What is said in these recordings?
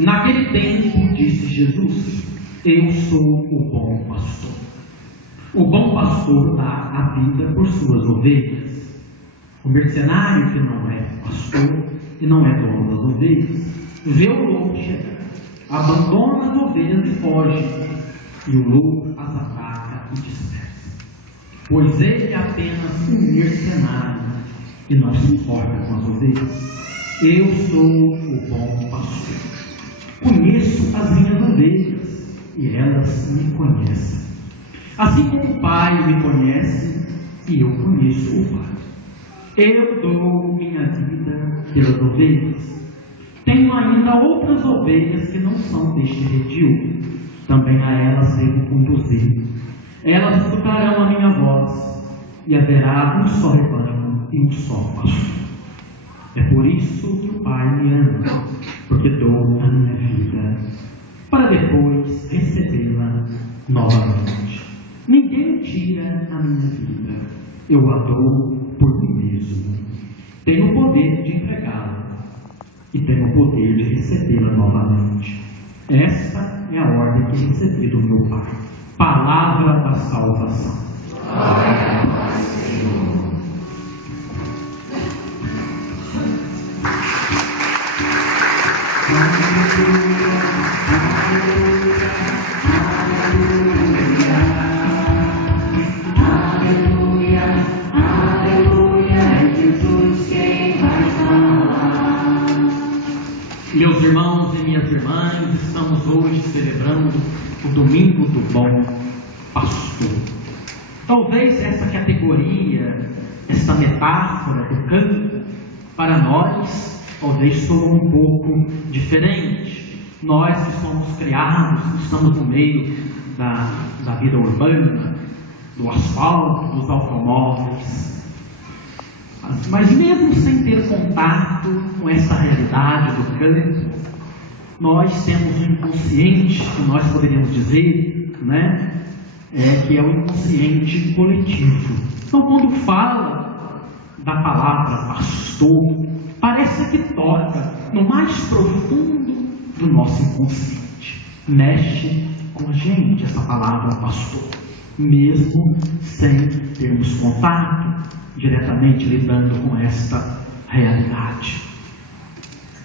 Naquele tempo, disse Jesus: eu sou o bom pastor. O bom pastor dá a vida por suas ovelhas. O mercenário, que não é pastor e não é dono das ovelhas, vê o lobo chegar, abandona as ovelhas e foge, e o lobo as ataca e dispersa. Pois ele é apenas um mercenário e não se importa com as ovelhas. Eu sou o bom pastor. Conheço as minhas ovelhas e elas me conhecem. Assim como o Pai me conhece e eu conheço o Pai. Eu dou minha vida pelas ovelhas. Tenho ainda outras ovelhas que não são deste redil. Também a elas devo conduzir. Elas escutarão a minha voz e haverá um só rebanho e um só pastor. É por isso que o Pai me ama, porque dou a minha vida, para depois recebê-la novamente. Ninguém tira a minha vida, eu a dou por mim mesmo. Tenho o poder de entregá-la e tenho o poder de recebê-la novamente. Esta é a ordem que recebi do meu Pai. Palavra da salvação. Glória a vós, Senhor. Meus irmãos e minhas irmãs, estamos hoje celebrando o Domingo do Bom Pastor. Talvez essa categoria, essa metáfora do campo, para nós, talvez soa um pouco diferente. Nós que somos criados, estamos no meio da vida urbana, do asfalto, dos automóveis. Mas mesmo sem ter contato com essa realidade do campo, nós temos um inconsciente, que nós poderíamos dizer, né? Que é o inconsciente coletivo. Então, quando fala da palavra pastor, parece que toca no mais profundo do nosso inconsciente. Mexe com a gente essa palavra pastor, mesmo sem termos contato diretamente lidando com esta realidade.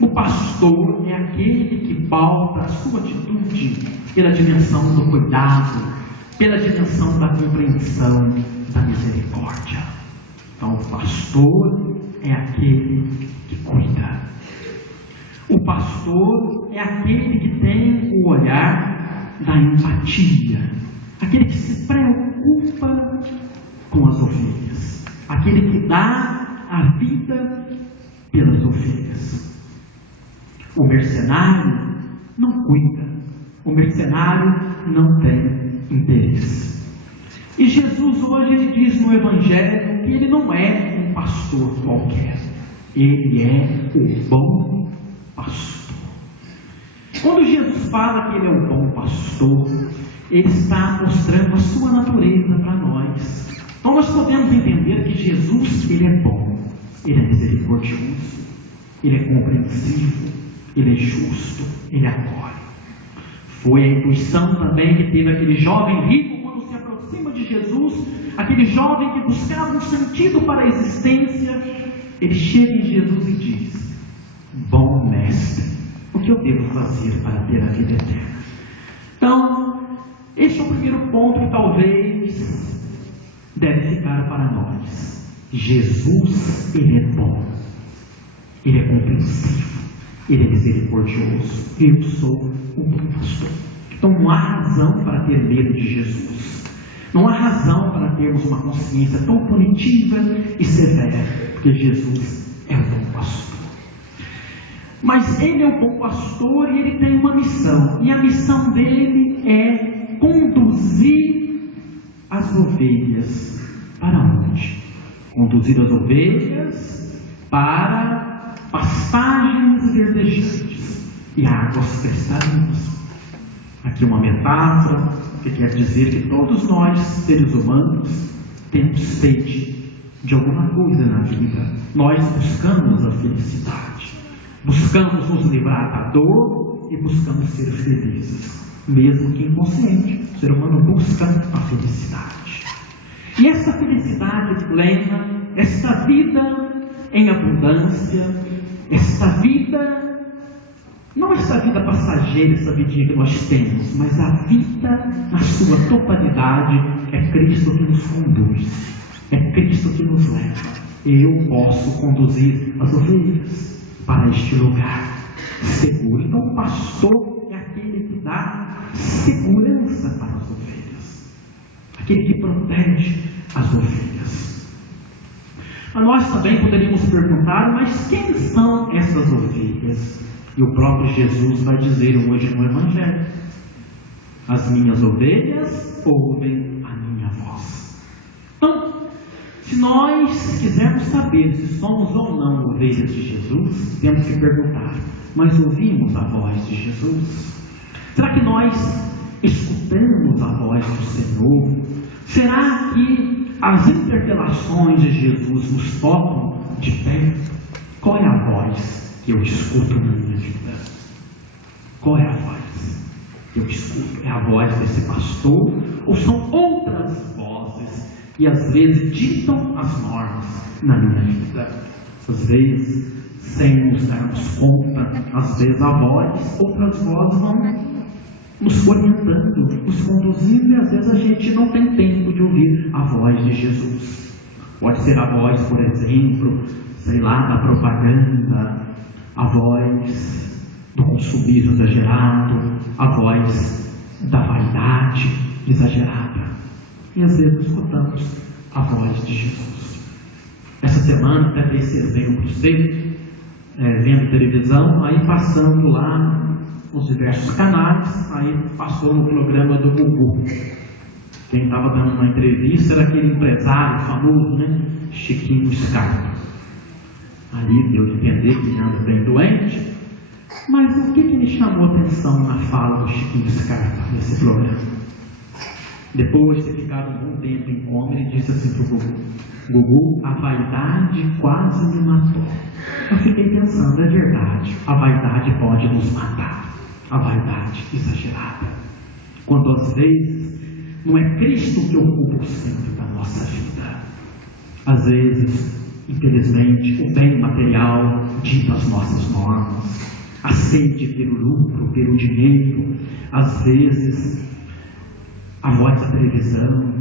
O pastor é aquele que pauta a sua atitude pela dimensão do cuidado, pela dimensão da compreensão, da misericórdia. Então, o pastor é aquele que cuida. O pastor é aquele que tem o olhar da empatia, aquele que se preocupa com as ovelhas, aquele que dá a vida pelas ovelhas. O mercenário não cuida, o mercenário não tem interesse. E Jesus hoje ele diz no Evangelho que ele não é um pastor qualquer, ele é o bom pastor. Quando Jesus fala que ele é o bom pastor, ele está mostrando a sua natureza para nós. Então nós podemos entender que Jesus, ele é bom, ele é misericordioso, ele é compreensivo, ele é justo, ele acolhe. Foi a intuição também que teve aquele jovem rico quando se aproxima de Jesus, aquele jovem que buscava um sentido para a existência. Ele chega em Jesus e diz: bom mestre, o que eu devo fazer para ter a vida eterna? Então, esse é o primeiro ponto que talvez deve ficar para nós. Jesus, ele é bom, ele é compreensivo, ele é misericordioso. Eu sou o bom pastor. Então não há razão para ter medo de Jesus. Não há razão para termos uma consciência tão punitiva e severa, porque Jesus é o bom pastor. Mas ele é o bom pastor e ele tem uma missão. E a missão dele é conduzir as ovelhas para onde? Conduzir as ovelhas para pastagens verdejantes e águas cristalinas. Aqui uma metáfora que quer dizer que todos nós, seres humanos, temos sede de alguma coisa na vida. Nós buscamos a felicidade, buscamos nos livrar da dor e buscamos ser felizes, mesmo que inconsciente. O ser humano busca a felicidade. E essa felicidade plena, esta vida em abundância, esta vida, não esta vida passageira, essa vidinha que nós temos, mas a vida na sua totalidade, é Cristo que nos conduz, é Cristo que nos leva. Eu posso conduzir as ovelhas para este lugar seguro. Então o pastor é aquele que dá segurança para as ovelhas, aquele que protege as ovelhas. Mas nós também poderíamos perguntar, mas quem são essas ovelhas? E o próprio Jesus vai dizer hoje no Evangelho: as minhas ovelhas ouvem a minha voz. Então, se nós quisermos saber se somos ou não ovelhas de Jesus, temos que perguntar: mas ouvimos a voz de Jesus? Será que nós escutamos a voz do Senhor? Será que as interpelações de Jesus nos tocam de perto? Qual é a voz que eu escuto na minha vida? Qual é a voz que eu escuto? É a voz desse pastor? Ou são outras vozes que às vezes ditam as normas na minha vida? Às vezes, sem nos darmos conta, às vezes a voz, outras vozes vão nos orientando, nos conduzindo, e às vezes a gente não tem tempo de ouvir a voz de Jesus. Pode ser a voz, por exemplo, sei lá, da propaganda, a voz do consumismo exagerado, a voz da vaidade exagerada. E às vezes escutamos a voz de Jesus. Essa semana até dei esse exemplo seu, vendo televisão, aí passando lá os diversos canais, aí passou no programa do Gugu. Quem estava dando uma entrevista era aquele empresário famoso, né? Chiquinho Scarpa. Ali deu de entender que ele anda bem doente, mas o que me chamou a atenção na fala do Chiquinho Scarpa nesse programa? Depois de ter ficado um bom tempo em coma, ele disse assim para o Gugu: Gugu, a vaidade quase me matou. Eu fiquei pensando, é verdade, a vaidade pode nos matar. A vaidade exagerada, quando às vezes não é Cristo que ocupa o centro da nossa vida. Às vezes, infelizmente, o bem material dita as nossas normas, a sede pelo lucro, pelo dinheiro, às vezes a voz da televisão,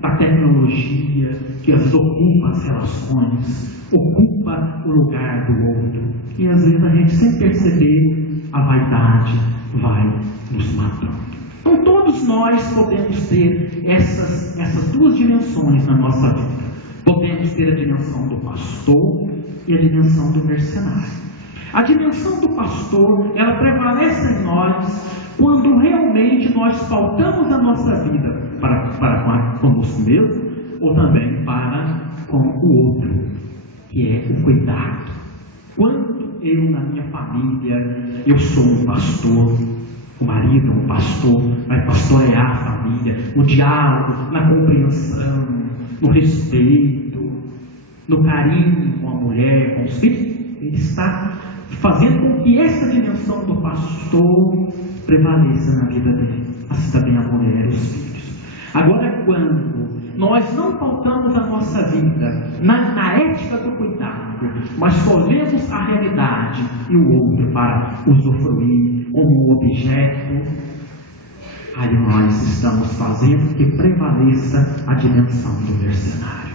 da tecnologia, que às vezes ocupa as relações, ocupa o lugar do outro, e às vezes a gente, sem perceber, a vaidade vai nos matando. Então todos nós podemos ter essas duas dimensões na nossa vida. Podemos ter a dimensão do pastor e a dimensão do mercenário. A dimensão do pastor, ela prevalece em nós quando realmente nós pautamos a nossa vida para conosco mesmo, ou também para com o outro, que é o cuidado. Quando eu, na minha família, eu sou um pastor, o marido é um pastor, vai pastorear a família, no diálogo, na compreensão, no respeito, no carinho com a mulher, com os filhos, ele está fazendo com que essa dimensão do pastor prevaleça na vida dele, assim também a mulher e os filhos. Agora, quando nós não pautamos a nossa vida na ética do cuidado, mas só vemos a realidade e o outro para usufruir como um objeto, aí nós estamos fazendo que prevaleça a dimensão do mercenário.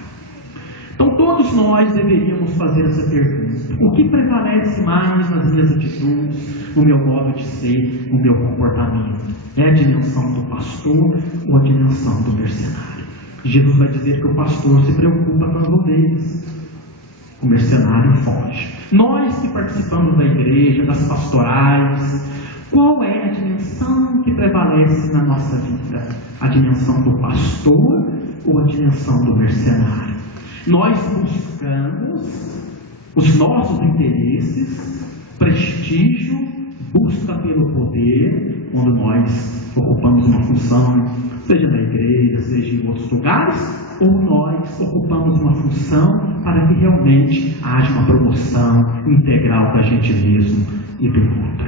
Então todos nós deveríamos fazer essa pergunta: o que prevalece mais nas minhas atitudes, no meu modo de ser, no meu comportamento? É a dimensão do pastor ou a dimensão do mercenário? Jesus vai dizer que o pastor se preocupa com as ovelhas, o mercenário foge. Nós que participamos da igreja, das pastorais, qual é a dimensão que prevalece na nossa vida? A dimensão do pastor ou a dimensão do mercenário? Nós buscamos os nossos interesses, prestígio, busca pelo poder, quando nós ocupamos uma função, seja na igreja, seja em outros lugares, ou nós ocupamos uma função para que realmente haja uma promoção integral da gente mesmo e do outro.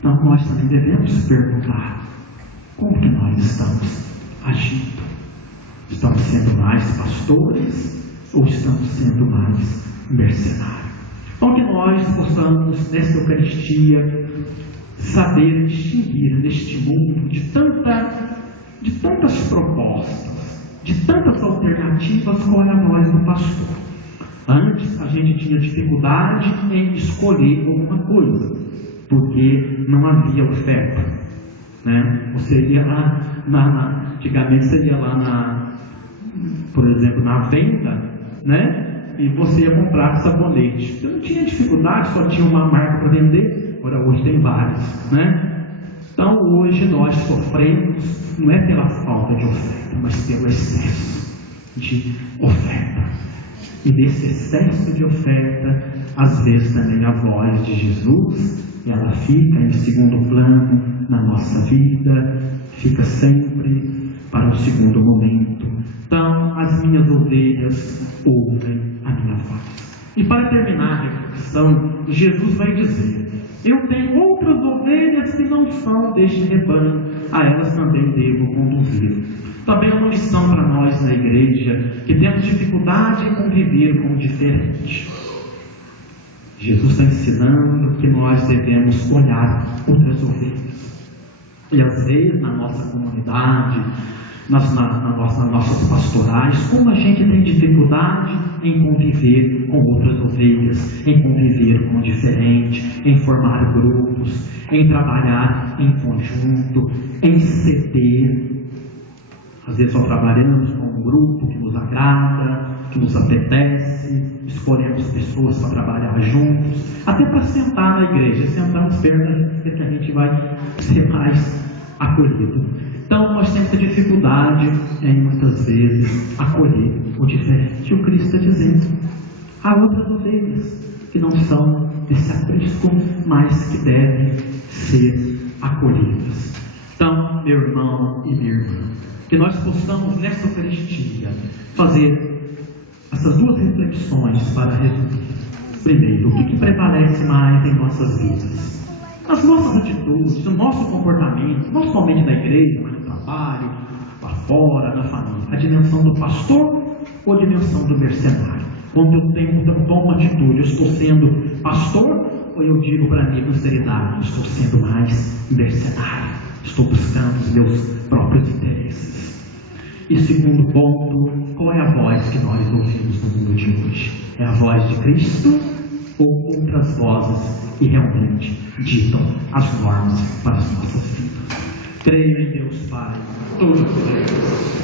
Então nós também devemos perguntar como que nós estamos agindo. Estamos sendo mais pastores ou estamos sendo mais mercenários? Então que nós possamos, nesta Eucaristia, saber distinguir neste mundo de tantas propostas, de tantas alternativas, qual é a voz do pastor. Antes a gente tinha dificuldade em escolher alguma coisa, porque não havia oferta, né? Você ia lá, antigamente você ia lá por exemplo, na venda, né? E você ia comprar sabonete. Você não tinha dificuldade, só tinha uma marca para vender. Agora hoje tem várias, né? Então hoje nós sofremos, não é pela falta de oferta, mas pelo excesso de oferta. E desse excesso de oferta, às vezes também a voz de Jesus, ela fica em segundo plano na nossa vida, fica sempre para o segundo momento. Então, as minhas ovelhas ouvem a minha voz. E para terminar a reflexão, Jesus vai dizer: eu tenho outras ovelhas que não são deste rebanho, a elas também devo conduzir. Também é uma lição para nós na igreja, que temos dificuldade em conviver com o diferente. Jesus está ensinando que nós devemos olhar outras ovelhas. E às vezes na nossa comunidade, nas nossas pastorais, como a gente tem dificuldade em conviver com outras ovelhas, em conviver com o diferente, em formar grupos, em trabalhar em conjunto, em ceder. Às vezes só trabalhamos com um grupo que nos agrada, que nos apetece, escolhemos pessoas para trabalhar juntos, até para sentar na igreja, sentamos perto que a gente vai ser mais acolhido. Então nós temos dificuldade em muitas vezes acolher o diferente. O Cristo está dizendo: há outras ovelhas que não são desse aprisco, mas que devem ser acolhidas. Então, meu irmão e minha irmã, que nós possamos nesta Eucaristia fazer essas duas reflexões para resumir. Primeiro, o que prevalece mais em nossas vidas? As nossas atitudes, o nosso comportamento, não somente na igreja, mas no trabalho, lá fora, na família. A dimensão do pastor ou a dimensão do mercenário? Quando eu tomo uma atitude, eu estou sendo pastor ou eu digo para mim com sinceridade, eu estou sendo mais mercenário? Estou buscando os meus próprios interesses. E segundo ponto, qual é a voz que nós ouvimos no mundo de hoje? É a voz de Cristo ou outras vozes que realmente ditam as normas para as nossas vidas? Creio em Deus Pai, Todo-Poderoso,